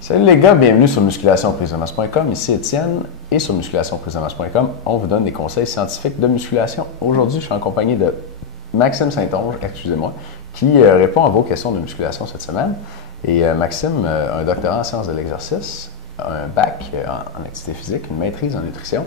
Salut les gars, bienvenue sur musculationprisemasse.com. Ici Étienne et sur musculationprisemasse.com, on vous donne des conseils scientifiques de musculation. Aujourd'hui, je suis en compagnie de Maxime Saint-Onge, excusez-moi, qui répond à vos questions de musculation cette semaine. Et Maxime a un doctorat en sciences de l'exercice, un bac en activité physique, une maîtrise en nutrition.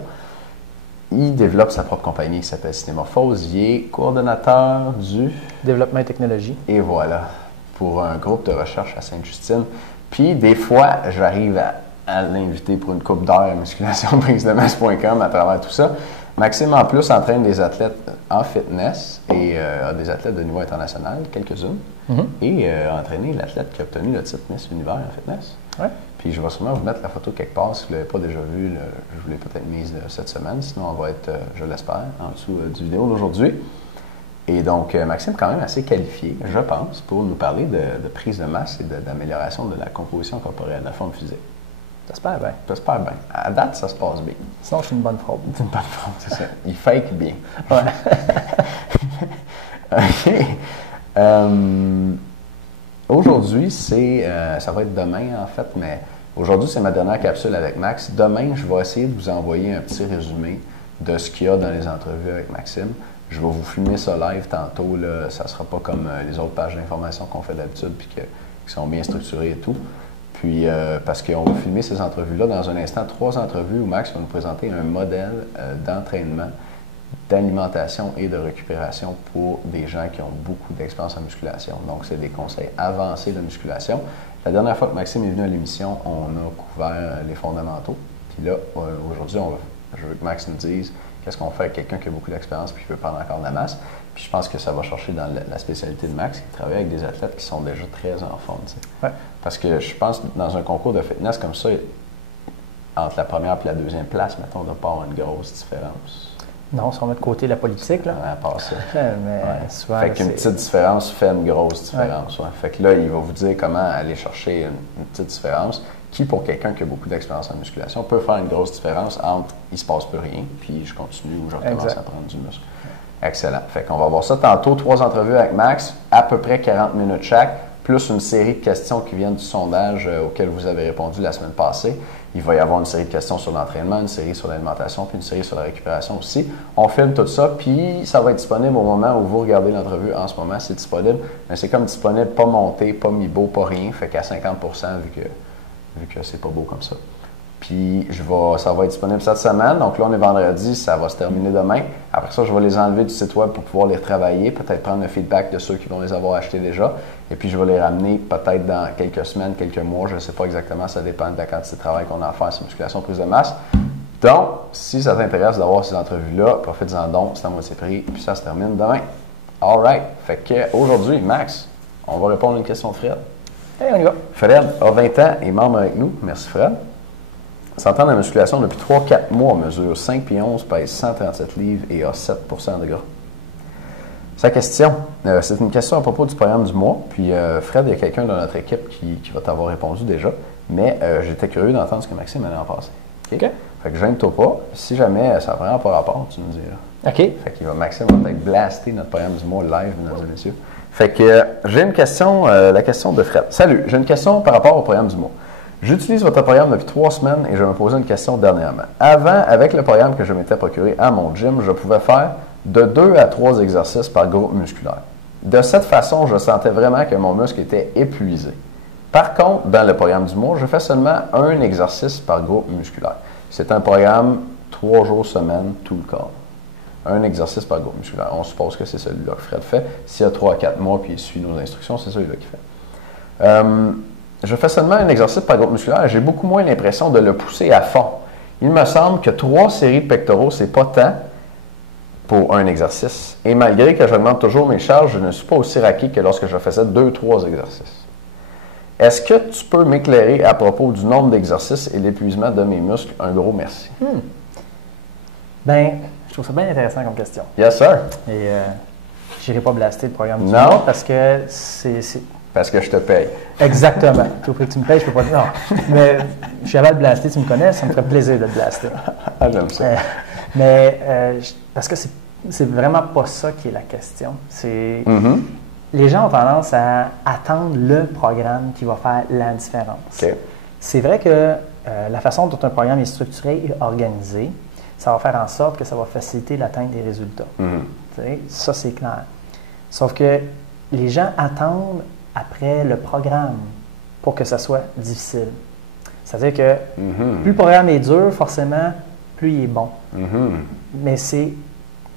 Il développe sa propre compagnie qui s'appelle Cinémorphose. Il est coordonnateur du développement et technologie. Et voilà, pour un groupe de recherche à Sainte-Justine. Puis, des fois, j'arrive à l'inviter pour une coupe d'heure à musculationprisemasse.com à travers tout ça. Maxime, en plus, entraîne des athlètes en fitness et a des athlètes de niveau international, quelques-unes. Et a entraîné l'athlète qui a obtenu le titre Miss Univers en fitness. Ouais. Puis, je vais sûrement vous mettre la photo quelque part. Si vous ne l'avez pas déjà vue, je vous l'ai peut-être mise cette semaine. Sinon, on va être, je l'espère, en dessous du vidéo d'aujourd'hui. Et donc, Maxime, quand même assez qualifié, je pense, pour nous parler de prise de masse et d'amélioration de la composition corporelle, de la forme physique. J'espère bien. J'espère bien. À date, ça se passe bien. Sinon, je suis une bonne fraude. C'est une bonne fraude, c'est ça. Il fake bien. Ouais. OK. Aujourd'hui, ça va être demain, en fait, mais aujourd'hui, c'est ma dernière capsule avec Max. Demain, je vais essayer de vous envoyer un petit résumé de ce qu'il y a dans les entrevues avec Maxime. Je vais vous filmer ça live tantôt. Là. Ça ne sera pas comme les autres pages d'information qu'on fait d'habitude puis qui sont bien structurées et tout. Puis, parce qu'on va filmer ces entrevues-là dans un instant. 3 entrevues où Max va nous présenter un modèle d'entraînement, d'alimentation et de récupération pour des gens qui ont beaucoup d'expérience en musculation. Donc, c'est des conseils avancés de musculation. La dernière fois que Maxime est venu à l'émission, on a couvert les fondamentaux. Puis là, aujourd'hui, je veux que Max nous dise qu'est-ce qu'on fait avec quelqu'un qui a beaucoup d'expérience et qui veut prendre encore de la masse. Puis je pense que ça va chercher dans la spécialité de Max, qui travaille avec des athlètes qui sont déjà très en forme. Ouais. Parce que je pense que dans un concours de fitness comme ça, entre la première et la deuxième place, mettons, on ne doit pas avoir une grosse différence. Non, si on met de côté la politique, là. À part ça. Mais souvent, fait qu'une petite différence fait une grosse différence. Ouais. Fait que là, il va vous dire comment aller chercher une petite différence qui, pour quelqu'un qui a beaucoup d'expérience en musculation, peut faire une grosse différence entre « il se passe plus rien » puis « je continue » ou « je recommence à prendre du muscle ». Excellent. Fait qu'on va voir ça tantôt. 3 entrevues avec Max, à peu près 40 minutes chaque, plus une série de questions qui viennent du sondage auquel vous avez répondu la semaine passée. Il va y avoir une série de questions sur l'entraînement, une série sur l'alimentation, puis une série sur la récupération aussi. On filme tout ça, puis ça va être disponible au moment où vous regardez l'entrevue. En ce moment, c'est disponible, mais c'est comme disponible, pas monté, pas mis beau, pas rien, fait qu'à 50 vu que c'est pas beau comme ça. Puis ça va être disponible cette semaine. Donc là, on est vendredi, ça va se terminer demain. Après ça, je vais les enlever du site web pour pouvoir les retravailler, peut-être prendre le feedback de ceux qui vont les avoir achetés déjà. Et puis, je vais les ramener peut-être dans quelques semaines, quelques mois. Je ne sais pas exactement, ça dépend de la quantité de travail qu'on a à faire sur musculation prise de masse. Donc, si ça t'intéresse d'avoir ces entrevues-là, profite-en donc, c'est à moitié prix. Puis ça se termine demain. All right. Fait qu'aujourd'hui, Max, on va répondre à une question de Fred. Hey, on y va. Fred a 20 ans et membre avec nous. Merci Fred. S'entend en musculation depuis 3-4 mois, mesure 5 pieds 11, pèse 137 livres et a 7 de gras. Sa question, c'est une question à propos du programme du mois. Puis Fred, il y a quelqu'un de notre équipe qui va t'avoir répondu déjà. Mais j'étais curieux d'entendre ce que Maxime allait en passer. OK? Fait que gêne-toi pas. Si jamais ça n'a vraiment pas rapport, tu me diras. OK. Fait que Maxime va peut-être blaster notre programme du mois live, mesdames et messieurs. Fait que j'ai une question, la question de Fred. Salut, j'ai une question par rapport au programme du mois. J'utilise votre programme depuis 3 semaines et je me posais une question dernièrement. Avant, avec le programme que je m'étais procuré à mon gym, je pouvais faire de 2 à 3 exercices par groupe musculaire. De cette façon, je sentais vraiment que mon muscle était épuisé. Par contre, dans le programme du mois, je fais seulement un exercice par groupe musculaire. C'est un programme 3 jours semaine, tout le corps. Un exercice par groupe musculaire. On suppose que c'est celui-là que Fred fait. S'il y a 3 à 4 mois puis il suit nos instructions, c'est celui-là qu'il fait. Je fais seulement un exercice par groupe musculaire et j'ai beaucoup moins l'impression de le pousser à fond. Il me semble que 3 séries de pectoraux, c'est pas tant pour un exercice. Et malgré que j'augmente toujours mes charges, je ne suis pas aussi raqué que lorsque je faisais 2-3 exercices. Est-ce que tu peux m'éclairer à propos du nombre d'exercices et l'épuisement de mes muscles? Un gros merci. Ben, je trouve ça bien intéressant comme question. Yes, sir. Et je n'irai pas blaster le programme du mois parce que c'est... Parce que je te paye. Exactement. Tout prix que tu me payes, je ne peux pas... Non. Mais je suis capable de blaster, tu me connais, ça me ferait plaisir de te blaster. Ah, j'aime ça. Parce que c'est vraiment pas ça qui est la question. C'est... Les gens ont tendance à attendre le programme qui va faire la différence. Okay. C'est vrai que la façon dont un programme est structuré et organisé, ça va faire en sorte que ça va faciliter l'atteinte des résultats. Ça, c'est clair. Sauf que les gens attendent après le programme pour que ça soit difficile. C'est-à-dire que plus le programme est dur, forcément, plus il est bon. Mais c'est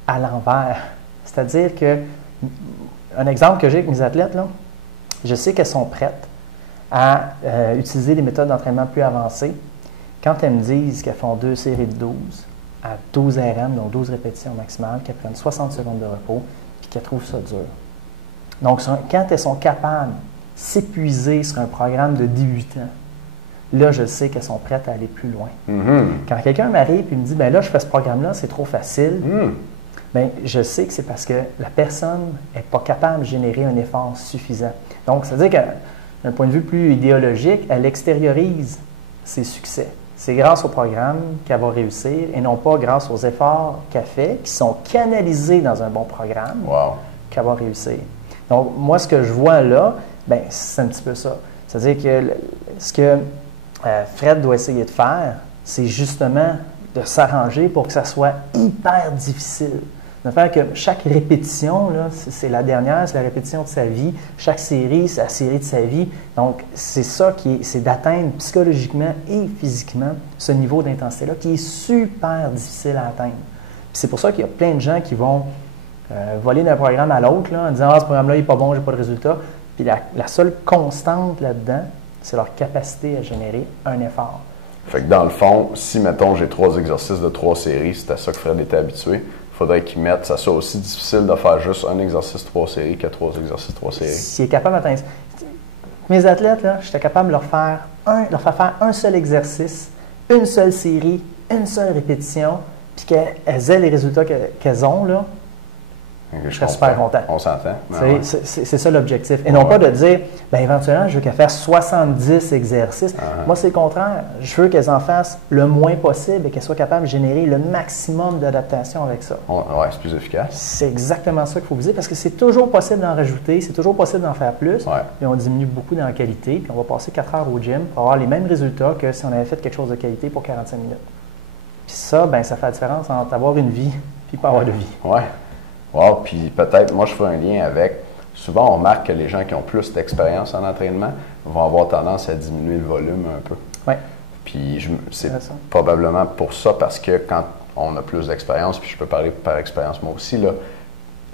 à l'envers. C'est-à-dire que, un exemple que j'ai avec mes athlètes, là, je sais qu'elles sont prêtes à utiliser des méthodes d'entraînement plus avancées quand elles me disent qu'elles font 2 séries de 12 à 12 RM, donc 12 répétitions maximales, qu'elles prennent 60 secondes de repos, puis qu'elles trouvent ça dur. Donc, quand elles sont capables de s'épuiser sur un programme de 18 ans, là, je sais qu'elles sont prêtes à aller plus loin. Quand quelqu'un m'arrive et me dit, bien là, je fais ce programme-là, c'est trop facile, bien, je sais que c'est parce que la personne n'est pas capable de générer un effort suffisant. Donc, ça veut dire d'un point de vue plus idéologique, elle extériorise ses succès. C'est grâce au programme qu'elle va réussir et non pas grâce aux efforts qu'elle fait, qui sont canalisés dans un bon programme, qu'elle va réussir. Donc, moi, ce que je vois là, bien, c'est un petit peu ça. C'est-à-dire que ce que Fred doit essayer de faire, c'est justement de s'arranger pour que ça soit hyper difficile. De faire que chaque répétition, là, c'est la dernière, c'est la répétition de sa vie. Chaque série, c'est la série de sa vie. Donc, c'est ça c'est d'atteindre psychologiquement et physiquement ce niveau d'intensité-là qui est super difficile à atteindre. Puis c'est pour ça qu'il y a plein de gens qui vont voler d'un programme à l'autre en disant « Ah, ce programme-là, il n'est pas bon, j'ai pas de résultat ». Puis la seule constante là-dedans, c'est leur capacité à générer un effort. Fait que dans le fond, si, mettons, j'ai 3 exercices de 3 séries, c'était à ça que Fred était habitué, il faudrait qu'il mette, ça soit aussi difficile de faire juste un exercice 3 séries que 3 exercices 3 séries. S'il est capable d'atteindre. Mes athlètes, là, j'étais capable de leur faire faire un seul exercice, une seule série, une seule répétition, puis qu'elles aient les résultats qu'elles ont, là. Je serais super content. On s'entend. C'est ça l'objectif. Et non pas de dire, bien, éventuellement, je veux qu'elles fassent 70 exercices. Moi, c'est le contraire. Je veux qu'elles en fassent le moins possible et qu'elles soient capables de générer le maximum d'adaptation avec ça. Oui, c'est plus efficace. C'est exactement ça qu'il faut viser parce que c'est toujours possible d'en rajouter, c'est toujours possible d'en faire plus. Et on diminue beaucoup dans la qualité. Puis on va passer 4 heures au gym pour avoir les mêmes résultats que si on avait fait quelque chose de qualité pour 45 minutes. Puis ça, bien, ça fait la différence entre avoir une vie et pas avoir de vie. Oui. Wow, puis peut-être, moi, je fais un lien avec, souvent, on remarque que les gens qui ont plus d'expérience en entraînement vont avoir tendance à diminuer le volume un peu. Oui. Puis c'est probablement pour ça, parce que quand on a plus d'expérience, puis je peux parler par expérience moi aussi, là,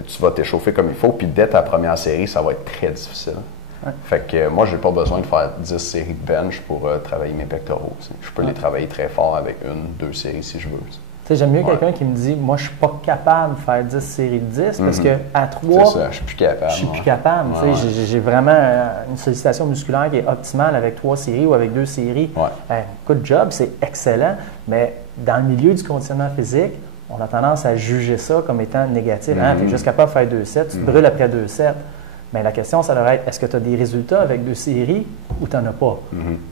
tu vas t'échauffer comme il faut, puis dès ta première série, ça va être très difficile. Ouais. Fait que moi, j'ai pas besoin de faire 10 séries de bench pour travailler mes pectoraux. T'sais. Je peux les travailler très fort avec 1, 2 séries si je veux. J'aime mieux quelqu'un qui me dit, moi, je ne suis pas capable de faire 10 séries de 10 parce qu'à 3, c'est ça, je suis plus capable. Je suis plus capable. J'ai vraiment une sollicitation musculaire qui est optimale avec 3 séries ou avec 2 séries. Good job, c'est excellent, mais dans le milieu du conditionnement physique, on a tendance à juger ça comme étant négatif. Tu es juste capable de faire 2 sets, tu te brûles après 2 sets. Mais la question, ça devrait être, est-ce que tu as des résultats avec 2 séries ou tu n'en as pas?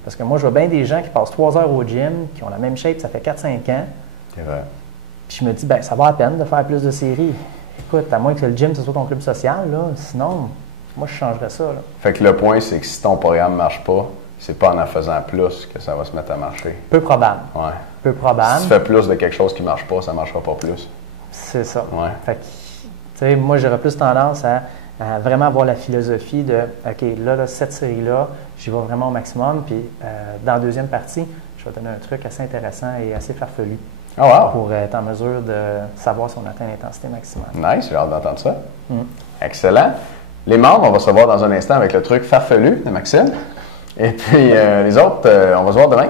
Parce que moi, je vois bien des gens qui passent 3 heures au gym, qui ont la même shape, ça fait 4-5 ans. C'est vrai. Puis je me dis, bien, ça va à peine de faire plus de séries. Écoute, à moins que le gym, ce soit ton club social, là, sinon, moi, je changerais ça. Là. Fait que le point, c'est que si ton programme ne marche pas, c'est pas en faisant plus que ça va se mettre à marcher. Peu probable. Ouais. Peu probable. Si tu fais plus de quelque chose qui ne marche pas, ça ne marchera pas plus. C'est ça. Ouais. Fait que, tu sais, moi, j'aurais plus tendance à vraiment avoir la philosophie de, OK, là cette série-là, j'y vais vraiment au maximum. Puis, dans la deuxième partie, je vais donner un truc assez intéressant et assez farfelu. Oh wow. Pour être en mesure de savoir si on atteint l'intensité maximale. Nice, j'ai hâte d'entendre ça. Excellent. Les membres, on va se voir dans un instant avec le truc farfelu de Maxime. Et puis les autres, on va se voir demain.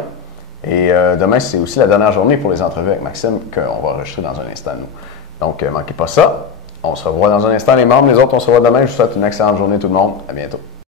Et demain, c'est aussi la dernière journée pour les entrevues avec Maxime qu'on va enregistrer dans un instant, nous. Donc, manquez pas ça. On se revoit dans un instant, les membres. Les autres, on se revoit demain. Je vous souhaite une excellente journée, tout le monde. À bientôt.